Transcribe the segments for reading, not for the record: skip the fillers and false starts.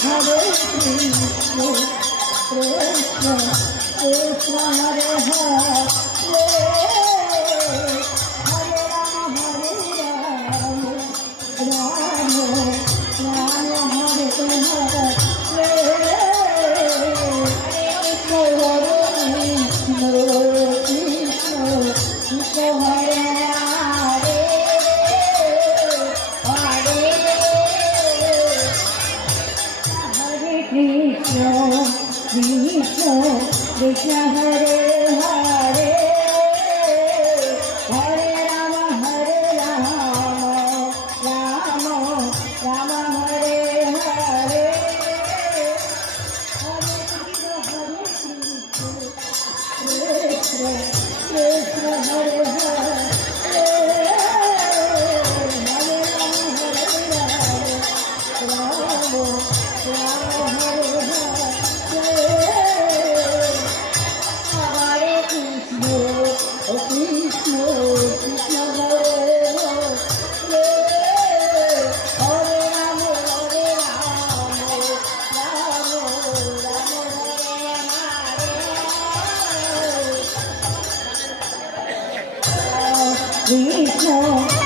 Hare Krishna, Krishna Krishna Hare Hare, Hare Rama Rama Rama Hare Hare, Krishna Krishna Hare Hare, Krishna Krishna Krishna Hare Hare, Hare Rama Rama Rama Hare Hare, Hare Krishna Krishna Hare Hare, Hare Rama Krishna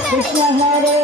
Krishna Hare